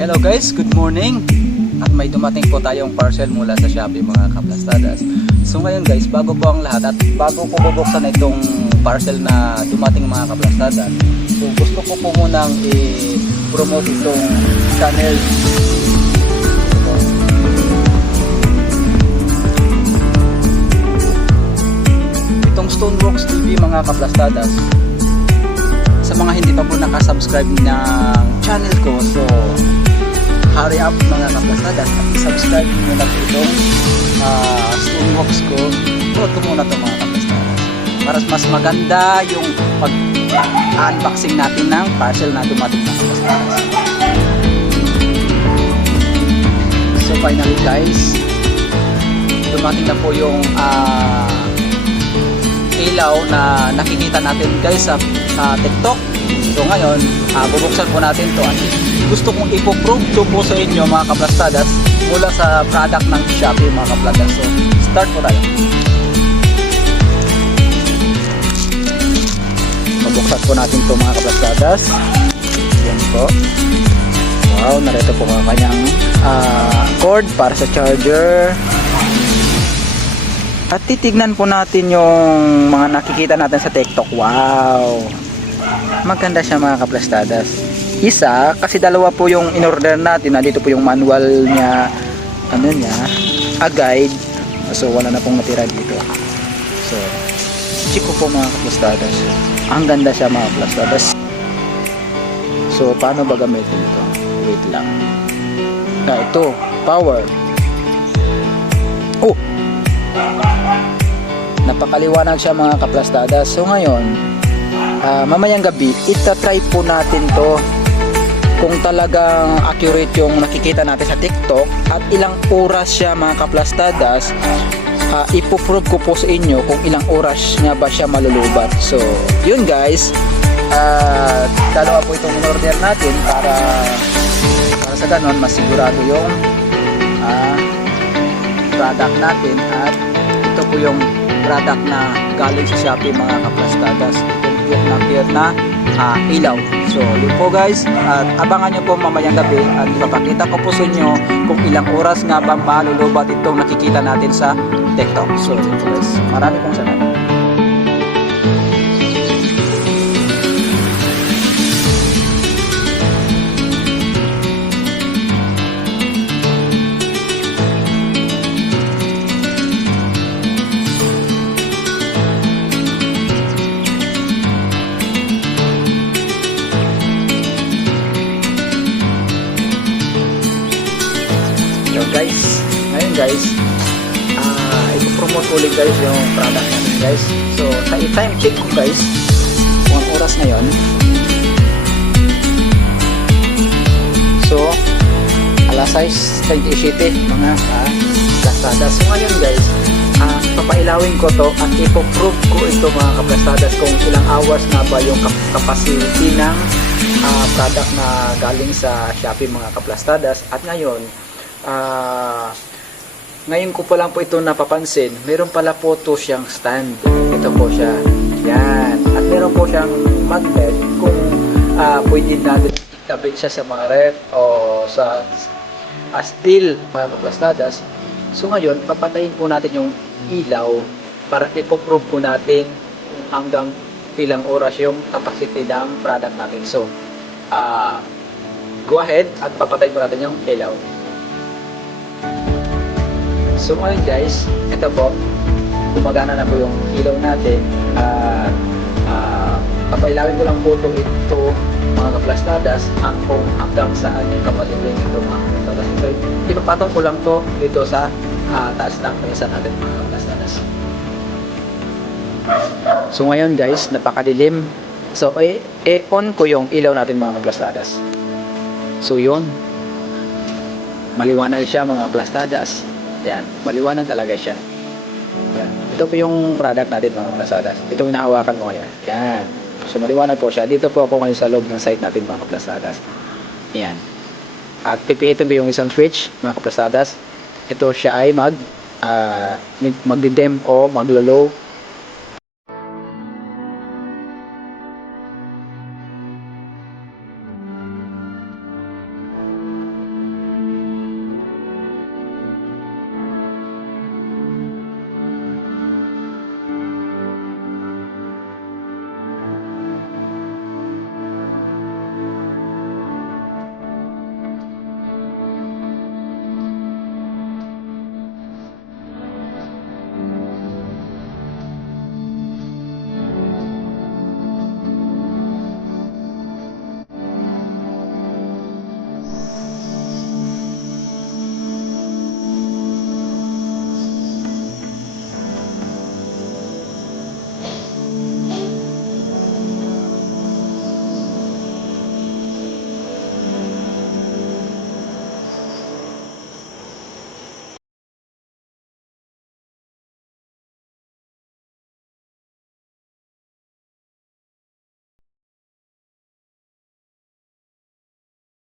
Hello guys, good morning. At may dumating po tayong parcel mula sa Shopee mga kaplastadas. So ngayon guys, bago po ang lahat at bago ko bubuksan itong parcel na dumating mga kaplastadas, so gusto ko po munang i-promote itong channel. Itong Stoneworks TV mga kaplastadas. Sa mga hindi pa po nakasubscribe ng channel ko, so hurry up mga kaplastadas at subscribe nyo na po itong Stoneworks ko. Ito muna ito mga kaplastadas para mas maganda yung pag-unboxing natin ng parcel na dumating mga kaplastadas. So finally guys, dumating na po yung ilaw na nakikita natin guys sa TikTok. So ngayon, bubuksan po natin to at gusto kong ipoprove to po sa inyo mga kaplastadas mula sa product ng Shopee mga kaplastadas. So start po tayo. Bubuksan po natin to mga kaplastadas. Yan po. Wow, narito po ang kanyang cord para sa charger. At titignan po natin yung mga nakikita natin sa TikTok. Wow! Maganda siya mga kaplastadas. Isa, kasi dalawa po yung in-order natin. Nandito po yung manual niya, a guide. So wala na pong natira dito. So, check ko po mga kaplastadas. Ang ganda siya mga kaplastadas. So, paano ba gamitin ito? Wait lang. Ito, power. Oh! Napakaliwanag siya mga kaplastadas. So ngayon, mamayang gabi, itatry po natin to kung talagang accurate yung nakikita natin sa TikTok at ilang oras siya mga kaplastadas. Ipoprove ko po sa inyo kung ilang oras nga ba siya malulubat. So yun guys, dalawa po itong in-order natin para sa ganon masigurado yung product natin. At ito po yung product na galing sa Shopee mga kaplastadas, itong clear na ilaw. So yun po guys, at abangan nyo po mamayang gabi at ipapakita ko po sa inyo kung ilang oras nga ba malulubat itong nakikita natin sa TikTok. So yun po guys, marami pong salamat. So guys, ngayon guys, ipopromote ulit guys yung product natin guys. So sa i-time check ko guys, kung ang oras ngayon. So alas 6:27 mga kaplastadas. So ngayon guys, papailawin ko to at ipoprove ko ito mga kaplastadas kung ilang hours na ba yung capacity ng product na galing sa Shopee mga kaplastadas. At ngayon ko pa lang po ito napapansin, meron pala po to siyang stand. Ito po siya, yan, at meron po siyang magnet kung pwede natin itabit siya sa mga ref o sa steel mga kaplastadas. So ngayon papatayin po natin yung ilaw para ipoprove po natin hanggang ilang oras yung capacity ng product natin. So go ahead at papatayin po natin yung ilaw. So ngayon guys, ito po, gumagana na po yung ilaw natin. Papailawin ko lang po ito mga kaplastadas kung hanggang saan yung kapatid ito mga kaplastadas. So ipapatong ko lang to dito sa taas ng mesa natin mga kaplastadas. So ngayon guys, napakadilim. So on ko yung ilaw natin mga kaplastadas. So yun, maliwanag siya mga kaplastadas. Yan, maliwanag talaga siya. Yan. Ito po yung product natin mga kaplastadas. Ito yung hinahawakan ko ngayon. Yan. So maliwanag po siya. Dito po ako ngayon sa loob ng site natin mga kaplastadas. Yan. At pipihitin po yung isang switch mga kaplastadas. Ito siya ay magdi-dim o maglo-low